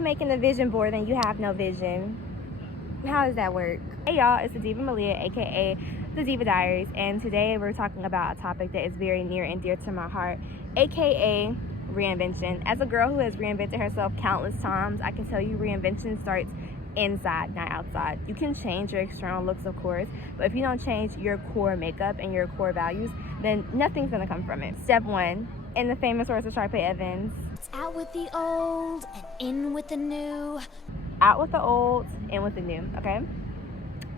you making a vision board and you have no vision? How does that work? Hey y'all, it's the Diva Malia, aka the Diva Diaries, and today we're talking about a topic that is very near and dear to my heart, aka reinvention. As a girl who has reinvented herself countless times, I can tell you reinvention starts inside, not outside. You can change your external looks, of course, but if you don't change your core makeup and your core values, then nothing's gonna come from it. Step one, in the famous words of Sharpay Evans, out with the old and in with the new. Out with the old, in with the new, okay?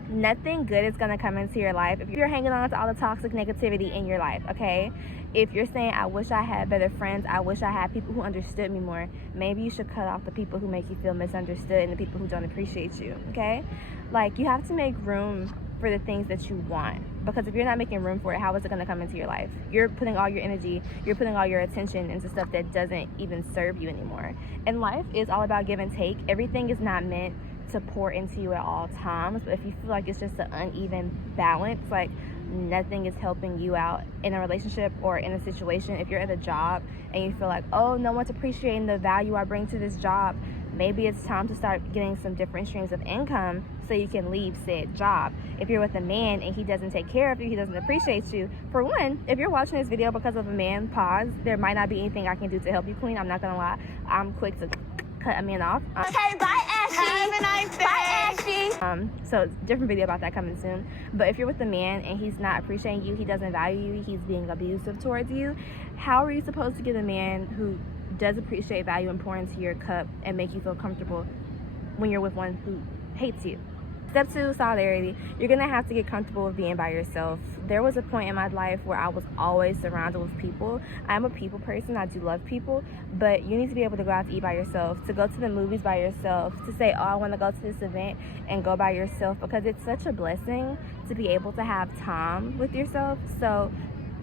Nothing good is gonna come into your life if you're hanging on to all the toxic negativity in your life, okay? If you're saying, I wish I had better friends, I wish I had people who understood me more, maybe you should cut off the people who make you feel misunderstood and the people who don't appreciate you, okay? Like, you have to make room for the things that you want, because if you're not making room for it, how is it going to come into your life? You're putting all your energy, you're putting all your attention into stuff that doesn't even serve you anymore. And life is all about give and take. Everything is not meant to pour into you at all times, but if you feel like it's just an uneven balance, like nothing is helping you out in a relationship or in a situation, if you're at a job and you feel like, oh, no one's appreciating the value I bring to this job, maybe it's time to start getting some different streams of income so you can leave said job. If you're with a man and he doesn't take care of you, he doesn't appreciate you, for one, if you're watching this video because of a man, pause. There might not be anything I can do to help you, queen. I'm not gonna lie, I'm quick to cut a man off. Okay, bye, Ashley. Have a nice day. Bye, Ashley. So different video about that coming soon. But if you're with a man and he's not appreciating you, he doesn't value you, he's being abusive towards you, how are you supposed to get a man who does appreciate value and pour into your cup and make you feel comfortable when you're with one who hates you? Step two, solidarity. You're gonna have to get comfortable with being by yourself. There was a point in my life where I was always surrounded with people. I'm a people person, I do love people, but you need to be able to go out to eat by yourself, to go to the movies by yourself, to say, oh, I wanna go to this event and go by yourself, because it's such a blessing to be able to have time with yourself. So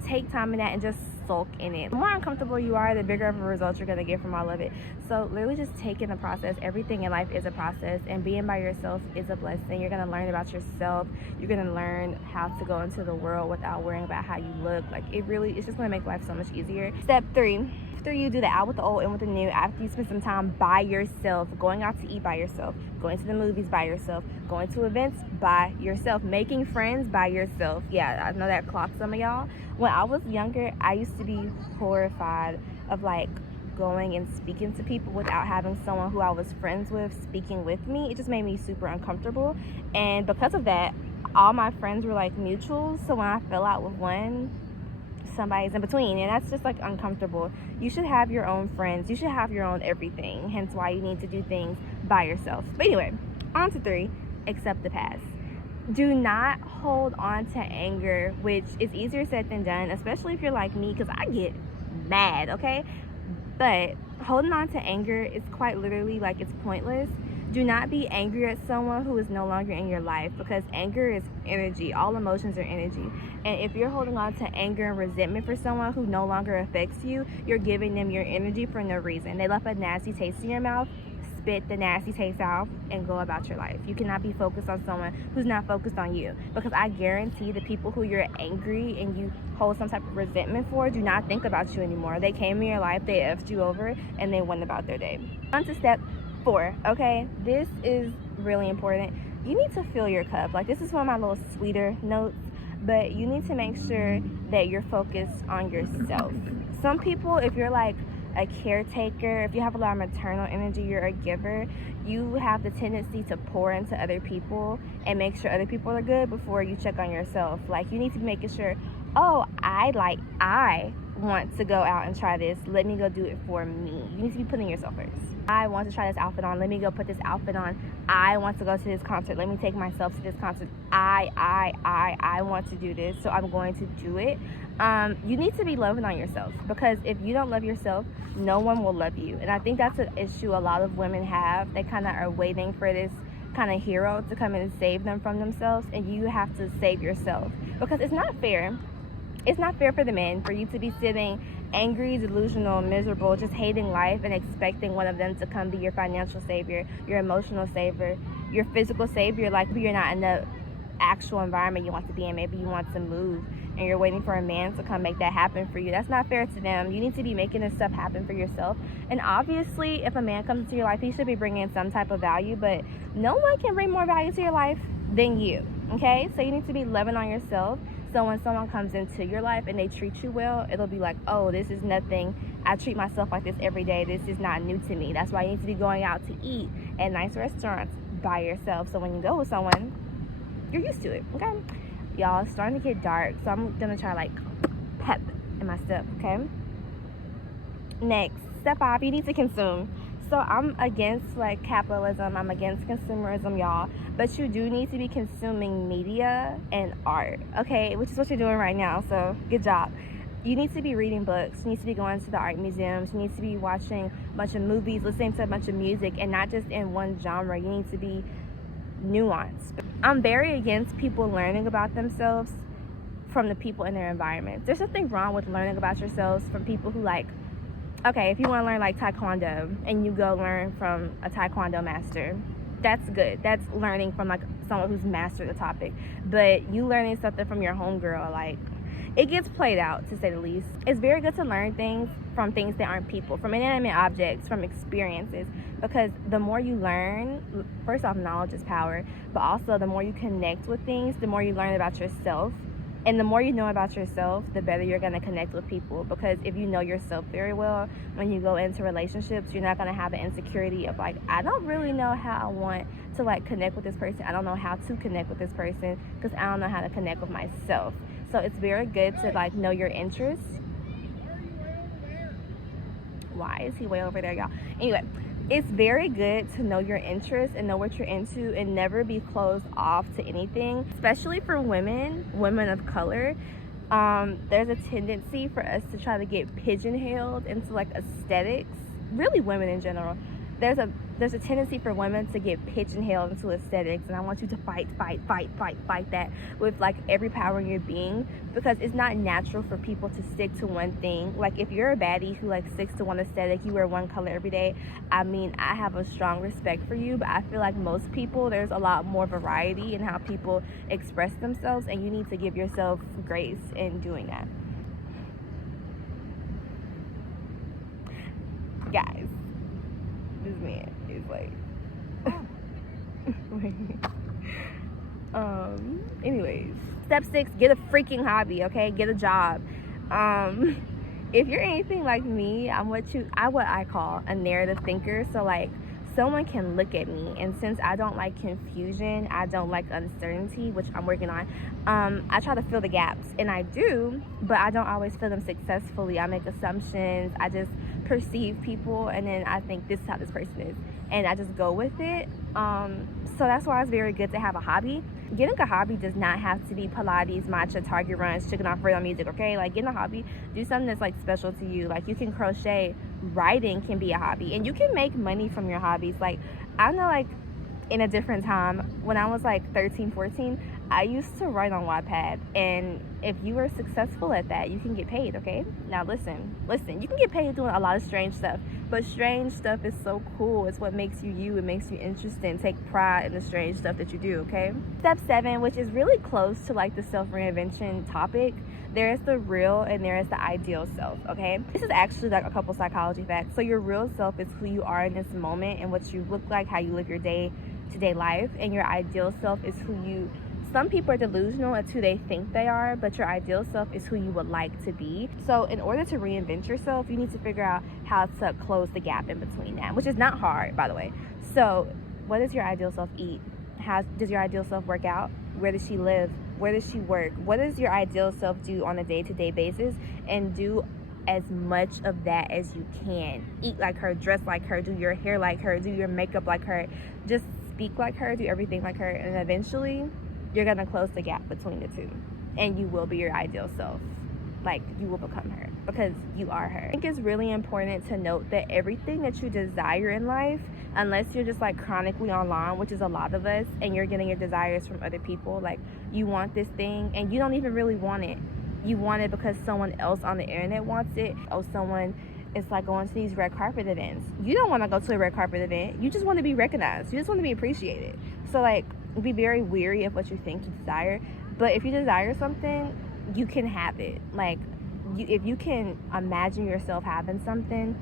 take time in that and just sulk in it. The more uncomfortable you are, the bigger of a result you're gonna get from all of it. So literally just take in the process. Everything in life is a process, and being by yourself is a blessing. You're gonna learn about yourself. You're gonna learn how to go into the world without worrying about how you look. Like, it's just gonna make life so much easier. Step three, after you do the out with the old, in with the new, after you spend some time by yourself, going out to eat by yourself, going to the movies by yourself, going to events by yourself, making friends by yourself. Yeah, I know that clocks some of y'all. When I was younger, I used to be horrified of like going and speaking to people without having someone who I was friends with speaking with me. It just made me super uncomfortable, and because of that, all my friends were like mutuals, so when I fell out with one, somebody's in between, and that's just like uncomfortable. You should have your own friends, you should have your own everything, hence why you need to do things by yourself. But anyway, on to three, accept the past. Do not hold on to anger, which is easier said than done, especially if you're like me, because I get mad, okay? But holding on to anger is quite literally like it's pointless. Do not be angry at someone who is no longer in your life, because anger is energy. All emotions are energy. And if you're holding on to anger and resentment for someone who no longer affects you, you're giving them your energy for no reason. They left a nasty taste in your mouth. Spit the nasty taste out and go about your life. You cannot be focused on someone who's not focused on you, because I guarantee the people who you're angry and you hold some type of resentment for do not think about you anymore. They came in your life, they effed you over, and they went about their day. On to step four, okay? This is really important. You need to fill your cup. Like, this is one of my little sweeter notes, but you need to make sure that you're focused on yourself. Some people, if you're like a caretaker, if you have a lot of maternal energy, you're a giver, you have the tendency to pour into other people and make sure other people are good before you check on yourself. Like, you need to be making sure, oh, I want to go out and try this, let me go do it for me. You need to be putting yourself first. I want to try this outfit on, let me go put this outfit on. I want to go to this concert, let me take myself to this concert. I want to do this, so I'm going to do it. You need to be loving on yourself, because if you don't love yourself, no one will love you. And I think that's an issue a lot of women have. They kind of are waiting for this kind of hero to come in and save them from themselves, and you have to save yourself, because it's not fair. It's not fair for the men for you to be sitting angry, delusional, miserable, just hating life, and expecting one of them to come be your financial savior, your emotional savior, your physical savior. Like, you're not enough actual environment you want to be in. Maybe you want to move and you're waiting for a man to come make that happen for you. That's not fair to them. You need to be making this stuff happen for yourself. And obviously, if a man comes into your life, he should be bringing some type of value, but no one can bring more value to your life than you, okay? So you need to be loving on yourself. So when someone comes into your life and they treat you well, it'll be like, oh, this is nothing. I treat myself like this every day. This is not new to me. That's why you need to be going out to eat at nice restaurants by yourself. So when you go with someone, you're used to it, okay? Y'all, it's starting to get dark, so I'm gonna try like pep in my step, okay? Next, step 5, you need to consume. So I'm against like capitalism, I'm against consumerism, y'all, but you do need to be consuming media and art, okay? Which is what you're doing right now, so good job. You need to be reading books, you need to be going to the art museums, you need to be watching a bunch of movies, listening to a bunch of music, and not just in one genre. You need to be nuanced. I'm very against people learning about themselves from the people in their environment. There's nothing wrong with learning about yourselves from people who like, okay, if you want to learn like Taekwondo and you go learn from a Taekwondo master, that's good. That's learning from like someone who's mastered the topic. But you learning something from your homegirl, like, it gets played out, to say the least. It's very good to learn things from things that aren't people, from inanimate objects, from experiences, because the more you learn, first off, knowledge is power, but also the more you connect with things, the more you learn about yourself. And the more you know about yourself, the better you're going to connect with people. Because if you know yourself very well, when you go into relationships, you're not going to have the insecurity of like, I don't really know how I want to like connect with this person. I don't know how to connect with this person because I don't know how to connect with myself. So it's very good to like know your interests. Why is he way over there, y'all? Anyway, it's very good to know your interests and know what you're into and never be closed off to anything, especially for women of color. There's a tendency for us to try to get pigeonholed into like aesthetics, really women in general. There's a tendency for women to get pigeonholed into aesthetics, and I want you to fight that with like every power in your being, because it's not natural for people to stick to one thing. Like if you're a baddie who like sticks to one aesthetic, you wear one color every day, I mean, I have a strong respect for you, but I feel like most people, there's a lot more variety in how people express themselves, and you need to give yourself grace in doing that. Guys, this man is like anyways, step 6, get a freaking hobby, okay? Get a job. If you're anything like me, I'm what I call a narrative thinker. So like someone can look at me, and since I don't like confusion, I don't like uncertainty, which I'm working on, I try to fill the gaps, and I do, but I don't always fill them successfully. I make assumptions, I just perceive people, and then I think this is how this person is, and I just go with it. So that's why it's very good to have a hobby. Getting a hobby does not have to be Pilates, matcha, Target runs, chicken Alfredo music, okay? Like, getting a hobby, do something that's like special to you. Like, you can crochet, writing can be a hobby, and you can make money from your hobbies. Like, I know, like, in a different time, when I was like 13, 14, I used to write on Wattpad, and if you were successful at that, you can get paid, okay? Now listen, you can get paid doing a lot of strange stuff, but strange stuff is so cool. It's what makes you you, it makes you interesting. Take pride in the strange stuff that you do, okay? Step 7, which is really close to like the self-reinvention topic, there is the real and there is the ideal self, okay? This is actually like a couple psychology facts. So your real self is who you are in this moment and what you look like, how you live your day-to-day life, and your ideal self is who you, some people are delusional, it's who they think they are, but your ideal self is who you would like to be. So in order to reinvent yourself, you need to figure out how to close the gap in between that, which is not hard, by the way. So what does your ideal self eat? How does your ideal self work out? Where does she live? Where does she work? What does your ideal self do on a day-to-day basis? And do as much of that as you can. Eat like her, dress like her, do your hair like her, do your makeup like her, just speak like her, do everything like her, and eventually you're gonna close the gap between the two, and you will be your ideal self. Like, you will become her because you are her. I think it's really important to note that everything that you desire in life, unless you're just like chronically online, which is a lot of us, and you're getting your desires from other people, like you want this thing and you don't even really want it. You want it because someone else on the internet wants it, or someone is like going to these red carpet events. You don't want to go to a red carpet event. You just want to be recognized. You just want to be appreciated. So like, be very weary of what you think you desire. But if you desire something, you can have it. Like, if you can imagine yourself having something,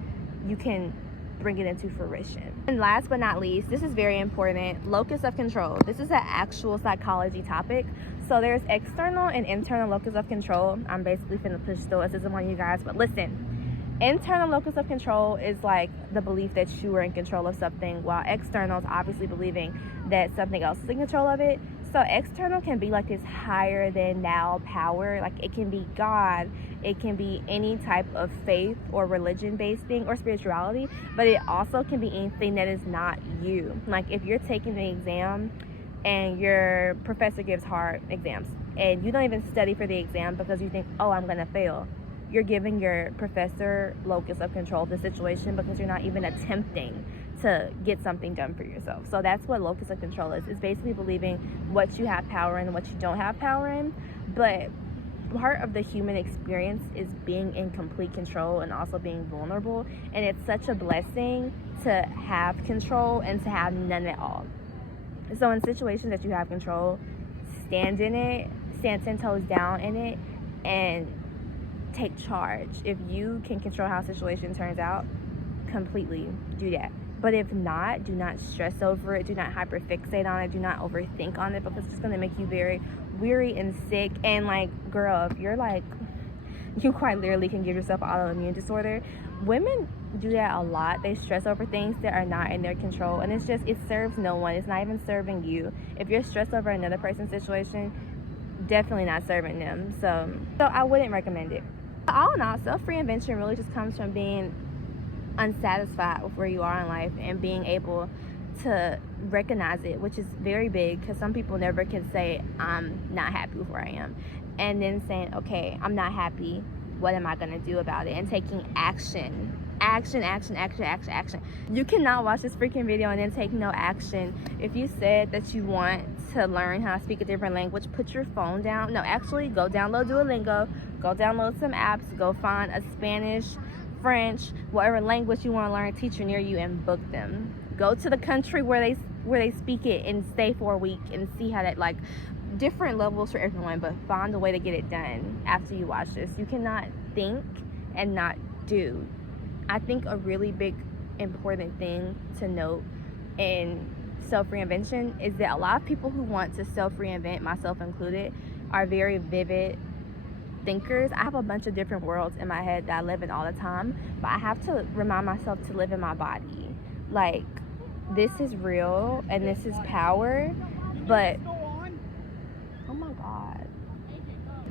you can bring it into fruition. And last but not least, this is very important, locus of control. This is an actual psychology topic. So there's external and internal locus of control. I'm basically finna push stoicism on you guys, but listen. Internal locus of control is like the belief that you are in control of something, while external is obviously believing that something else is in control of it. So external can be like this higher than thou power. Like, it can be God, it can be any type of faith or religion based thing or spirituality, but it also can be anything that is not you. Like, if you're taking the exam and your professor gives hard exams and you don't even study for the exam because you think, oh, I'm gonna fail, you're giving your professor locus of control of the situation because you're not even attempting to get something done for yourself. So that's what locus of control is. It's basically believing what you have power in and what you don't have power in. But part of the human experience is being in complete control and also being vulnerable. And it's such a blessing to have control and to have none at all. So in situations that you have control, stand in it, stand 10 toes down in it, and take charge. If you can control how a situation turns out, completely do that. But if not, do not stress over it. Do not hyperfixate on it. Do not overthink on it, because it's just going to make you very weary and sick. And like, girl, if you're like, you quite literally can give yourself an autoimmune disorder. Women do that a lot. They stress over things that are not in their control, and it serves no one. It's not even serving you. If you're stressed over another person's situation, definitely not serving them. So I wouldn't recommend it. All in all, self-reinvention really just comes from being unsatisfied with where you are in life and being able to recognize it, which is very big, because some people never can say, I'm not happy with where I am, and then saying, okay, I'm not happy, what am I going to do about it, and taking action. You cannot watch this freaking video and then take no action. If you said that you want to learn how to speak a different language, put your phone down. No, actually, go download Duolingo, go download some apps, go find a Spanish, French, whatever language you want to learn, teacher near you, and book them. Go to the country where they speak it and stay for a week and see how that, like, different levels for everyone, but find a way to get it done after you watch this. You cannot think and not do. I think a really big important thing to note in self-reinvention is that a lot of people who want to self-reinvent, myself included, are very vivid thinkers. I have a bunch of different worlds in my head that I live in all the time, but I have to remind myself to live in my body. Like, this is real and this is power, but oh my god,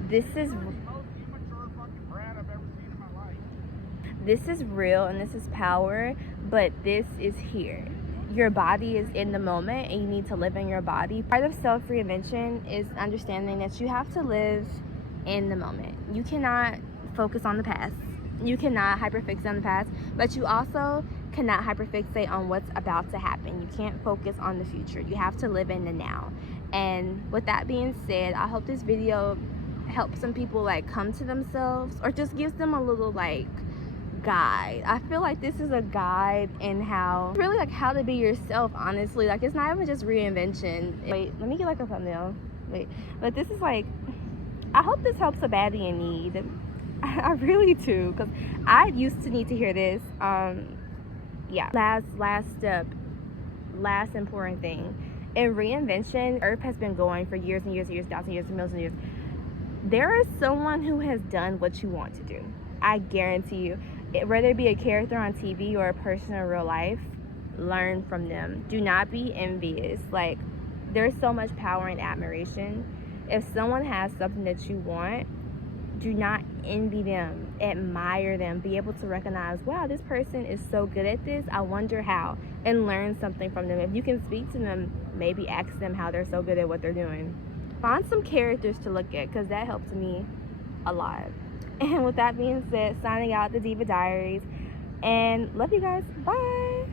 this is real and this is power, but this is here. Your body is in the moment and you need to live in your body. Part of self-reinvention is understanding that you have to live in the moment. You cannot focus on the past. You cannot hyperfixate on the past, but you also cannot hyperfixate on what's about to happen. You can't focus on the future. You have to live in the now. And with that being said, I hope this video helps some people like come to themselves, or just gives them a little like guide. I feel like this is a guide in how really like how to be yourself, honestly. Like, it's not even just reinvention. Wait, let me get like a thumbnail. Wait, but this is like, I hope this helps a baddie in need. I really do, because I used to need to hear this. Yeah, last step, last important thing in reinvention. Earth has been going for years and years and years, thousands of years, millions of years. There is someone who has done what you want to do. I guarantee you. Whether it be a character on TV or a person in real life, learn from them. Do not be envious. Like, there's so much power in admiration. If someone has something that you want, do not envy them. Admire them. Be able to recognize, wow, this person is so good at this. I wonder how. And learn something from them. If you can speak to them, maybe ask them how they're so good at what they're doing. Find some characters to look at, because that helped me a lot. And with that being said, signing out, the Diva Diaries, and love you guys. Bye.